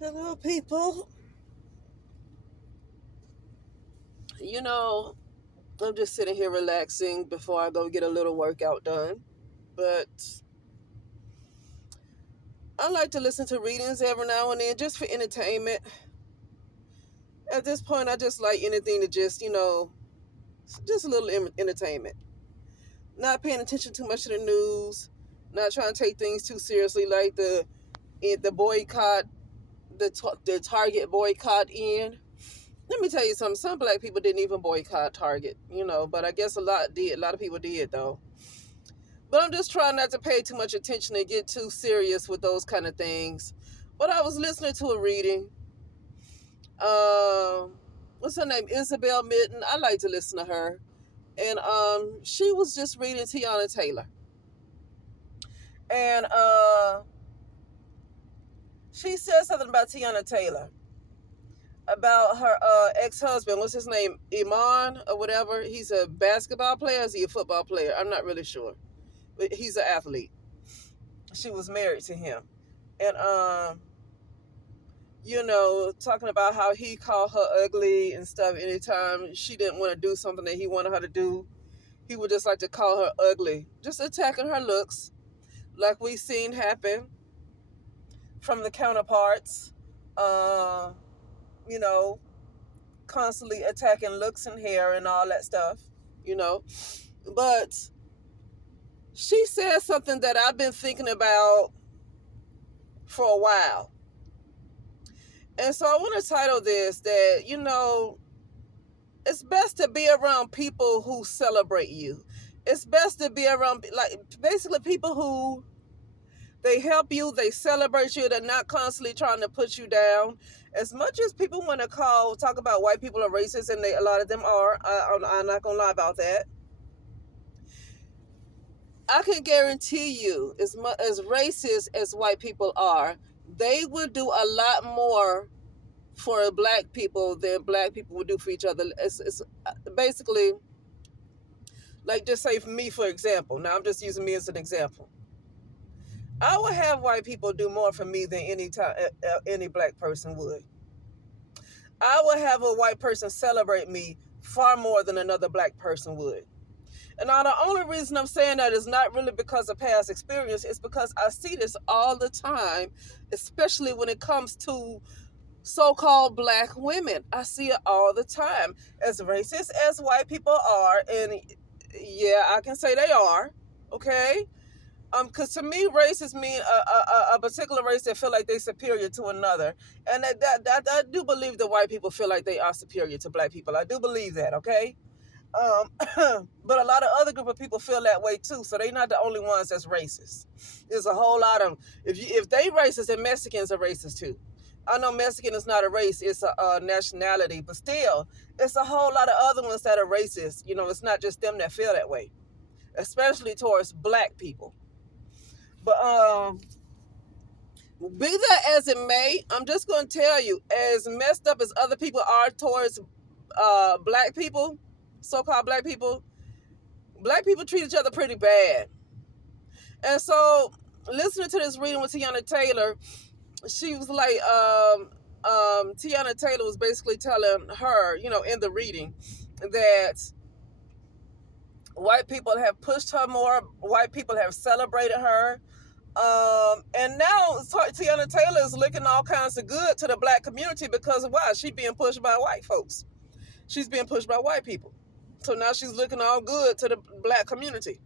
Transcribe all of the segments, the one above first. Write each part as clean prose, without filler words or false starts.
Hello, people. You know, I'm just sitting here relaxing before I go get a little workout done. But I like to listen to readings every now and then just for entertainment. At this point, I just like anything to just a little entertainment. Not paying attention too much to the news, not trying to take things too seriously, like the boycott, the Target boycott in. Let me tell you something. Some black people didn't even boycott Target, but I guess a lot did. A lot of people did, though. But I'm just trying not to pay too much attention and get too serious with those kind of things. But I was listening to a reading. Um, what's her name? Isabel Mitten. I like to listen to her. And she was just reading Tiana Taylor. And she said something about Tiana Taylor. About her ex-husband. What's his name? Iman or whatever. He's a basketball player. Or is he a football player? I'm not really sure. But he's an athlete. She was married to him. And talking about how he called her ugly and stuff anytime she didn't want to do something that he wanted her to do. He would just like to call her ugly, just attacking her looks, like we've seen happen from the counterparts, uh, you know, constantly attacking looks and hair and all that stuff, you know. But she said something that I've been thinking about for a while. And so I want to title this that, it's best to be around people who celebrate you. It's best to be around, like, basically people who they help you, they celebrate you, they're not constantly trying to put you down. As much as people want to talk about white people are racist, and a lot of them are, I'm not going to lie about that. I can guarantee you, as much as racist as white people are, they would do a lot more for black people than black people would do for each other. It's basically like, just say for me, for example. Now I'm just using me as an example. I would have white people do more for me than any black person would. I would have a white person celebrate me far more than another black person would. And now the only reason I'm saying that is not really because of past experience. It's because I see this all the time, especially when it comes to so-called black women. I see it all the time. As racist as white people are, and yeah, I can say they are, okay? Because to me, racists mean a particular race that feel like they're superior to another. And I do believe that white people feel like they are superior to black people. I do believe that, okay? But a lot of other group of people feel that way too. So they're not the only ones that's racist. There's a whole lot of them. If they racist, then Mexicans are racist too. I know Mexican is not a race, it's a nationality, but still, it's a whole lot of other ones that are racist. It's not just them that feel that way, especially towards black people. But be that as it may, I'm just going to tell you, as messed up as other people are towards black people, so-called black people treat each other pretty bad. And so, listening to this reading with Tiana Taylor, she was like, Tiana Taylor was basically telling her, in the reading, that white people have pushed her more, white people have celebrated her. And now Tiana Taylor is looking all kinds of good to the black community because why? She's being pushed by white folks. She's being pushed by white people. So now she's looking all good to the black community.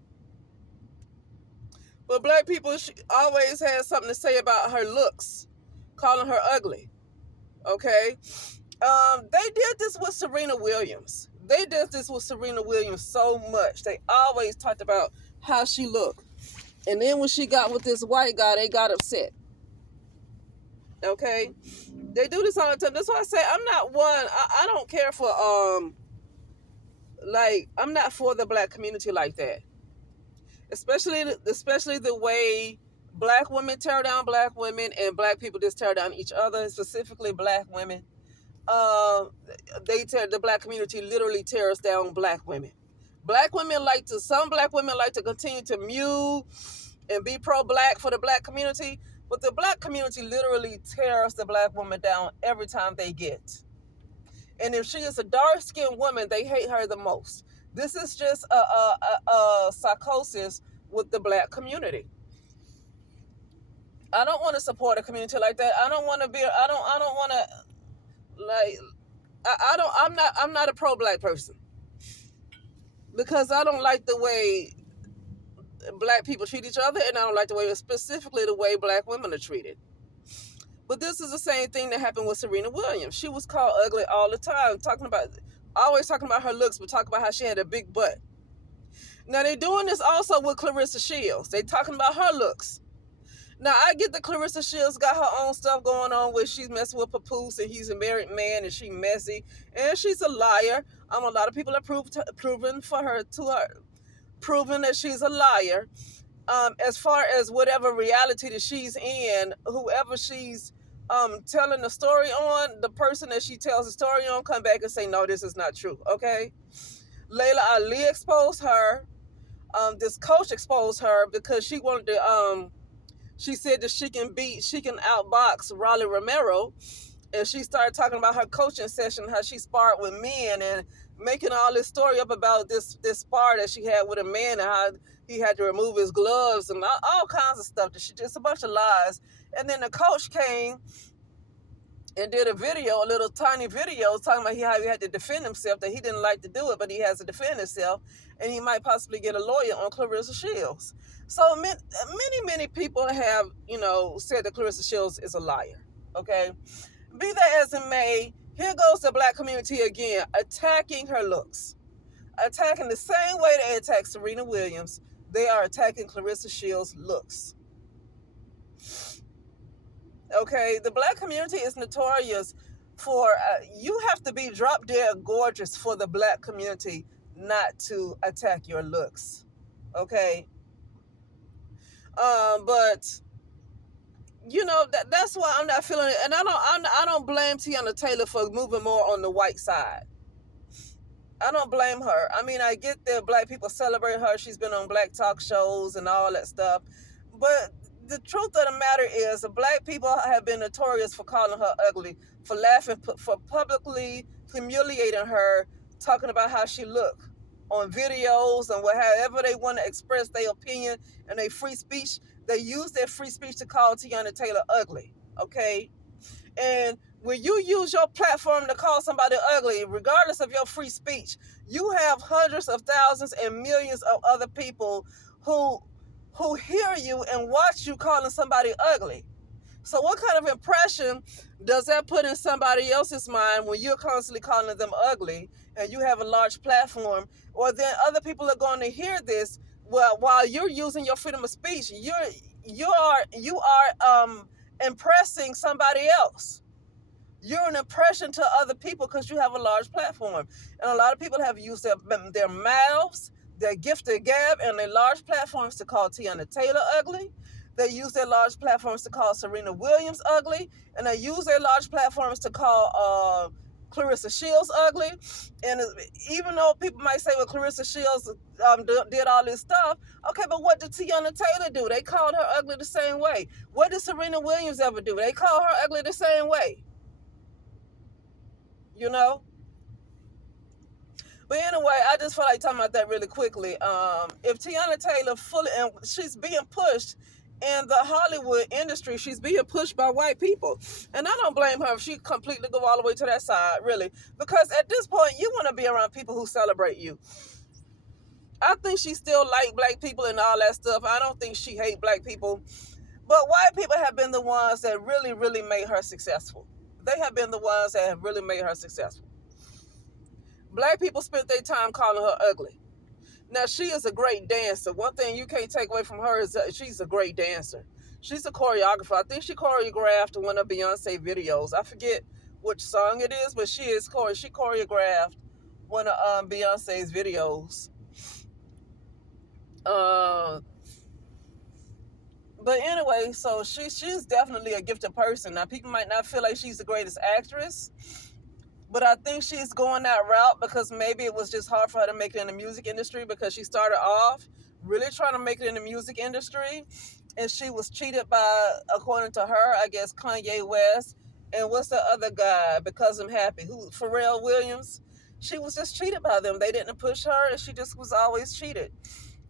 But black people, she always has something to say about her looks, calling her ugly. Okay? They did this with Serena Williams. They did this with Serena Williams so much. They always talked about how she looked. And then when she got with this white guy, they got upset. Okay? They do this all the time. That's why I say I'm not one. I don't care for I'm not for the black community like that. Especially the way black women tear down black women and black people just tear down each other, specifically black women. The black community literally tears down black women. Some black women like to continue to mew and be pro-black for the black community, But the black community literally tears the black woman down every time they get. And if she is a dark-skinned woman, they hate her the most. This is just a psychosis with the black community. I don't want to support a community like that. I don't want to be. I don't want to like. I don't. I'm not a pro-black person because I don't like the way black people treat each other, and I don't like the way, specifically the way black women are treated. But this is the same thing that happened with Serena Williams. She was called ugly all the time, always talking about her looks, but talking about how she had a big butt. Now they're doing this also with Clarissa Shields. They talking about her looks. Now I get that Clarissa Shields got her own stuff going on where she's messing with Papoose and he's a married man and she messy and she's a liar. A lot of people have proven that she's a liar. As far as whatever reality that she's in, whoever she's telling the story on, the person that she tells the story on come back and say, no, this is not true, okay? Layla Ali exposed her. This coach exposed her because she wanted to, she said that she can outbox Rolly Romero. And she started talking about her coaching session, how she sparred with men and making all this story up about this spar that she had with a man and how he had to remove his gloves and all kinds of stuff. She just a bunch of lies. And then the coach came and did a little tiny video, talking about how he had to defend himself, that he didn't like to do it, but he has to defend himself, and he might possibly get a lawyer on Clarissa Shields. So many people have, said that Clarissa Shields is a liar, okay? Be that as it may, here goes the black community again, attacking her looks. Attacking the same way they attack Serena Williams, they are attacking Clarissa Shields' looks. Okay, the black community is notorious for, you have to be drop dead gorgeous for the black community not to attack your looks. Okay? But that's why I'm not feeling it, and I don't blame Teyana Taylor for moving more on the white side. I don't blame her. I mean, I get that black people celebrate her. She's been on black talk shows and all that stuff, but the truth of the matter is, black people have been notorious for calling her ugly, for laughing, for publicly humiliating her, talking about how she looked on videos and however they want to express their opinion and their free speech. They use their free speech to call Teyana Taylor ugly, okay? And when you use your platform to call somebody ugly, regardless of your free speech, you have hundreds of thousands and millions of other people who hear you and watch you calling somebody ugly. So what kind of impression does that put in somebody else's mind when you're constantly calling them ugly and you have a large platform? Or then other people are going to hear this while you're using your freedom of speech, you are impressing somebody else. You're an impression to other people because you have a large platform. And a lot of people have used their mouths, their gift of gab, and their large platforms to call Teyana Taylor ugly. They use their large platforms to call Serena Williams ugly. And they use their large platforms to call Clarissa Shields ugly. And even though people might say, well, Clarissa Shields did all this stuff, okay, but what did Teyana Taylor do? They called her ugly the same way. What did Serena Williams ever do? They called her ugly the same way. But anyway, I just feel like talking about that really quickly. If Teyana Taylor and she's being pushed in the Hollywood industry, she's being pushed by white people. And I don't blame her if she completely go all the way to that side, really. Because at this point, you want to be around people who celebrate you. I think she still like black people and all that stuff. I don't think she hate black people. But white people have been the ones that really, really made her successful. They have been the ones that have really made her successful. Black people spent their time calling her ugly. Now, she is a great dancer. One thing you can't take away from her is that she's a great dancer. She's a choreographer. I think she choreographed one of Beyonce videos. I forget which song it is, but she choreographed one of Beyonce's videos. But anyway, so she's definitely a gifted person. Now, people might not feel like she's the greatest actress, but I think she's going that route because maybe it was just hard for her to make it in the music industry because she started off really trying to make it in the music industry. and she was cheated by, according to her, I guess Kanye West, and what's the other guy? Because I'm happy, who Pharrell Williams. She was just cheated by them. They didn't push her, and she just was always cheated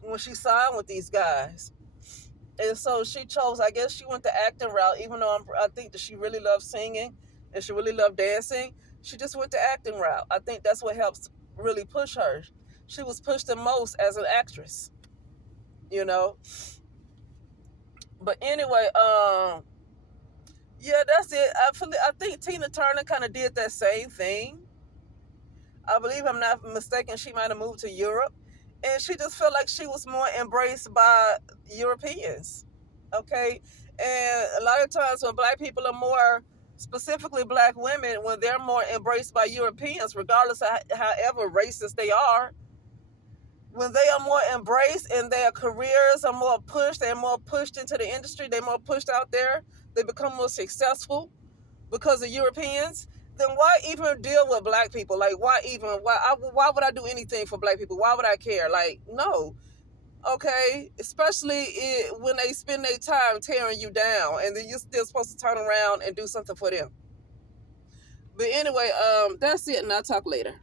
when she signed with these guys. And so she chose. I guess she went the acting route, even though I think that she really loved singing and she really loved dancing. She just went the acting route. I think that's what helps really push her. She was pushed the most as an actress, you know. But anyway, yeah, that's it. I think Tina Turner kind of did that same thing. I believe, I'm not mistaken, she might have moved to Europe, and she just felt like she was more embraced by Europeans. Okay, and a lot of times when black people are more, specifically black women, when they're more embraced by Europeans, regardless of however racist they are, when they are more embraced and their careers are more pushed, they're more pushed into the industry, they're more pushed out there, they become more successful because of Europeans, then why even deal with black people? Like, why would I do anything for black people? Why would I care? Like, no. Okay, especially when they spend their time tearing you down, and then you're still supposed to turn around and do something for them. But anyway, that's it, and I'll talk later.